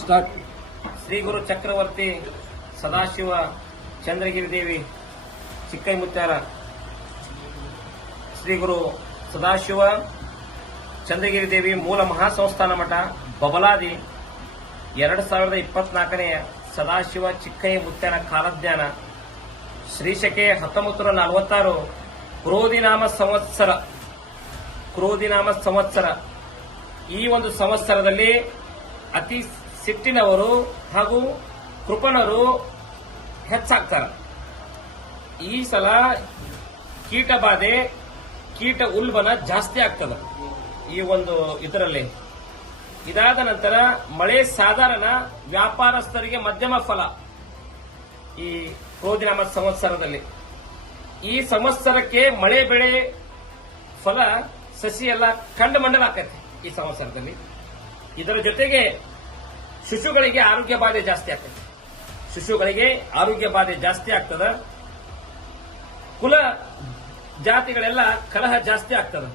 Start. Shri Guru Chakravarti Sadashiva Chandragiri Devi ಚಿಕ್ಕೈ ಮುತ್ಯಾರ ಶ್ರೀ ಗುರು ಸದಾಶಿವ ಚಂದ್ರಗಿರಿ ದೇವಿ ಮೂಲ ಮಹಾಸಂಸ್ಥಾನ ಮಠ ಬಬಲಾದಿ. ಎರಡು ಸಾವಿರದ ಇಪ್ಪತ್ನಾಲ್ಕನೆಯ ಸದಾಶಿವ ಚಿಕ್ಕೈ ಮುತ್ಯನ ಕಾಲಜ್ಞಾನ. ಶ್ರೀಶಕೆ ಹತ್ತೊಂಬತ್ತು ನೂರ ನಲವತ್ತಾರು. ಕ್ರೋಧಿನಾಮ ಸಂವತ್ಸರ. ಕ್ರೋಧಿನಾಮ ಸಂವತ್ಸರ. ಈ ಒಂದು ಸಂವತ್ಸರದಲ್ಲಿ ಅತಿ ಸಿಟ್ಟಿನವರು ಹಾಗೂ ಕೃಪಣರು ಹೆಚ್ಚಾಗ್ತಾರೆ. ಈ ಸಲ ಕೀಟ ಬಾಧೆ, ಕೀಟ ಉಲ್ಬನ ಜಾಸ್ತಿ ಆಗ್ತದೆ ಈ ಒಂದು ಇದರಲ್ಲಿ. ಇದಾದ ನಂತರ ಮಳೆ ಸಾಧಾರಣ ವ್ಯಾಪಾರಸ್ಥರಿಗೆ ಮಧ್ಯಮ ಫಲ ಈ ಕ್ರೋಧಿನಾಮ ಸಂವತ್ಸರದಲ್ಲಿ. ಈ ಸಂವತ್ಸರಕ್ಕೆ ಮಳೆ ಬೆಳೆ ಫಲ ಸಸಿ ಎಲ್ಲ ಕಂಡು ಮಂಡಲ ಆಕತಿ ಈ ಸಂವತ್ಸರದಲ್ಲಿ. ಇದರ ಜೊತೆಗೆ ಶಿಶುಗಳಿಗೆ ಆರೋಗ್ಯ ಬಾಧೆ ಜಾಸ್ತಿ ಆಗ್ತದೆ. ಶಿಶುಗಳಿಗೆ ಆರೋಗ್ಯ ಬಾಧೆ ಜಾಸ್ತಿ ಆಗ್ತದ. ಕುಲ ಜಾತಿಗಳೆಲ್ಲ ಕಲಹ ಜಾಸ್ತಿ ಆಗ್ತದ.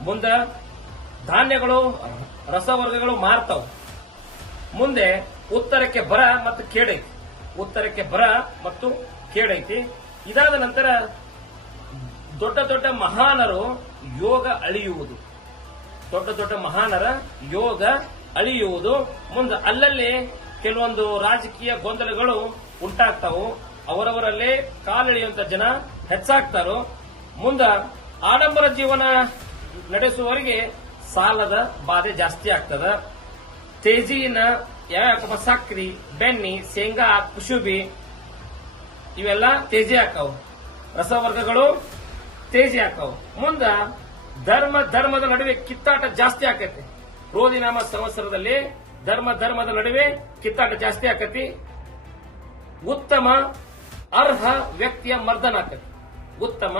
ಮುಂದ ಧಾನ್ಯಗಳು, ರಸವರ್ಗಗಳು ಮಾರ್ತವು. ಮುಂದೆ ಉತ್ತರಕ್ಕೆ ಬರ ಮತ್ತು ಕೇಡೈತಿ. ಉತ್ತರಕ್ಕೆ ಬರ ಮತ್ತು ಕೇಡೈತಿ. ಇದಾದ ನಂತರ ದೊಡ್ಡ ದೊಡ್ಡ ಮಹಾನರು ಯೋಗ ಅಳಿಯುವುದು. ದೊಡ್ಡ ದೊಡ್ಡ ಮಹಾನರ ಯೋಗ ಅಳಿಯುವುದು. ಮುಂದೆ ಅಲ್ಲಲ್ಲಿ ಕೆಲವೊಂದು ರಾಜಕೀಯ ಗೊಂದಲಗಳು ಉಂಟಾಗ್ತಾವು. ಅವರವರಲ್ಲೇ ಕಾಲೆಳೆಯುವಂತ ಜನ ಹೆಚ್ಚಾಗ್ತಾರೋ. ಮುಂದ ಆಡಂಬರ ಜೀವನ ನಡೆಸುವವರಿಗೆ ಸಾಲದ ಬಾಧೆ ಜಾಸ್ತಿ ಆಗ್ತದ. ತೇಜಿನ ಯಾವ ಸಕ್ರಿ, ಬೆನ್ನಿ, ಶೇಂಗಾ, ಕುಶುಬಿ ಇವೆಲ್ಲ ತೇಜಿ ಹಾಕವು. ರಸವರ್ಗಗಳು ತೇಜಿ ಹಾಕವು. ಮುಂದ ಧರ್ಮ ಧರ್ಮದ ನಡುವೆ ಕಿತ್ತಾಟ ಜಾಸ್ತಿ ಆಕತಿ. ರೋದಿನಾಮ ಸಂವತ್ಸರದಲ್ಲಿ ಧರ್ಮ ಧರ್ಮದ ನಡುವೆ ಕಿತ್ತಾಟ ಜಾಸ್ತಿ ಆಕತಿ. ಉತ್ತಮ ಅರ್ಹ ವ್ಯಕ್ತಿಯ ಮರ್ದನ ಆಕತಿ. ಉತ್ತಮ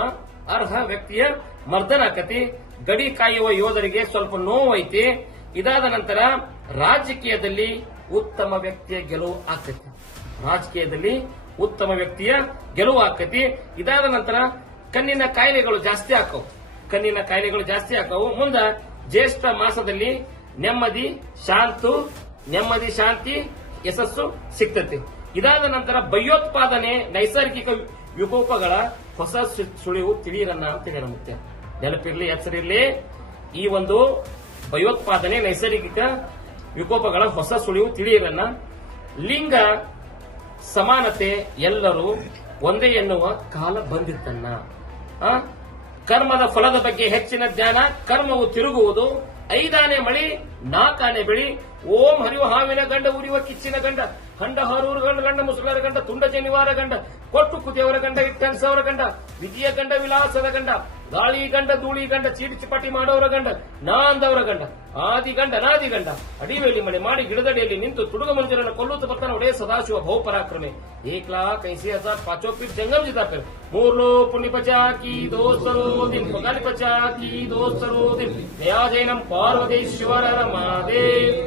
ಅರ್ಹ ವ್ಯಕ್ತಿಯ ಮರ್ದನ ಆಕತಿ. ಗಡಿ ಕಾಯುವ ಯೋಧರಿಗೆ ಸ್ವಲ್ಪ ನೋವೈತಿ ಇದಾದ ನಂತರ ರಾಜಕೀಯದಲ್ಲಿ ಉತ್ತಮ ವ್ಯಕ್ತಿಯ ಗೆಲುವು ಆಕತಿ. ರಾಜಕೀಯದಲ್ಲಿ ಉತ್ತಮ ವ್ಯಕ್ತಿಯ ಗೆಲುವು ಆಕತಿ. ಇದಾದ ನಂತರ ಕಣ್ಣಿನ ಕಾಯಿಲೆಗಳು ಜಾಸ್ತಿ ಆಕವು. ಕಣ್ಣಿನ ಕಾಯಿಲೆಗಳು ಜಾಸ್ತಿ ಆಗ್ತಾವು. ಮುಂದ ಜ್ಯೇಷ್ಠ ಮಾಸದಲ್ಲಿ ನೆಮ್ಮದಿ, ಶಾಂತು, ನೆಮ್ಮದಿ, ಶಾಂತಿ, ಯಶಸ್ಸು ಸಿಗ್ತತಿ ಇದಾದ ನಂತರ ಭಯೋತ್ಪಾದನೆ, ನೈಸರ್ಗಿಕ ವಿಕೋಪಗಳ ಹೊಸ ಸುಳಿವು ತಿಳಿಯಿರನ್ನ ಅಂತ ಹೇಳ ಮುಖ್ಯ ನೆನಪಿರ್ಲಿ, ಹೆಸರಿರ್ಲಿ. ಈ ಒಂದು ಭಯೋತ್ಪಾದನೆ, ನೈಸರ್ಗಿಕ ವಿಕೋಪಗಳ ಹೊಸ ಸುಳಿವು ತಿಳಿಯಿರನ್ನ ಲಿಂಗ ಸಮಾನತೆ ಎಲ್ಲರೂ ಒಂದೇ ಎನ್ನುವ ಕಾಲ ಬಂದಿತ್ತನ್ನ? ಕರ್ಮದ ಫಲದ ಬಗ್ಗೆ ಹೆಚ್ಚಿನ ಜ್ಞಾನ, ಕರ್ಮವು ತಿರುಗುವುದು. ಐದಾನೆ ಮಳಿ ನಾಲ್ಕಾನೆ ಬೆಳಿ. ಓಂ ಹರಿವ ಹಾವಿನ ಗಂಡ, ಉರಿಯುವ ಕಿಚ್ಚಿನ ಗಂಡ. ಹಂಡ ಹಾರೂರು ಗಂಡ ಗಂಡ ಮುಸುಳರ ಗಂಡ ತುಂಡ ಜನಿವಾರ ಗಂಡ. ಕೊಟ್ಟು ಕುದಿಯವರ ಗಂಡ, ಇಟ್ಟನ್ಸವರ ಗಂಡ. ವಿಧಿಯ ಗಂಡ, ವಿಲಾಸದ ಗಂಡ. ಗಾಳಿ ಗಂಡ, ಧೂಳಿ ಗಂಡ ಚೀಟಿ ಪಟಿ ಮಾಡೋರ ಗಂಡ ನಾ ಅಂದವರ ಗಂಡ, ಆದಿ ಗಂಡ, ನಾದಿ ಗಂಡ. ಅಡಿವೇಲಿ ಮನೆ ಮಾಡಿ ಗಿಡದಡಿಯಲ್ಲಿ ನಿಂತು ತುಡುಗ ಮಂಜರನ್ನು ಕೊಲ್ಲುತ್ತ ಬರ್ತಾನೆ ಒಡೆಯ ಸದಾಶಿವ ಬಹುಪರಾಕ್ರಮೆ ಏಕ್ ಲಾಖ ಐಸಿ ಹಜಾರ್ ಪಾಚೋ ಪೀರ್ ಜಂಗಮ್ ಜಿತಾಪಿರ್ ಮೂರ್ಲೋ ಪುಣ್ಯ ಪಚಾಕಿ ದೋಸ್ತರೋ ದಿನ್ ಪಚಾಕಿ ದೋಸ್ತರೋ ದಿನ್ ಪಾರ್ವತಿ ಶಿವರ ಮಹಾದೇವ್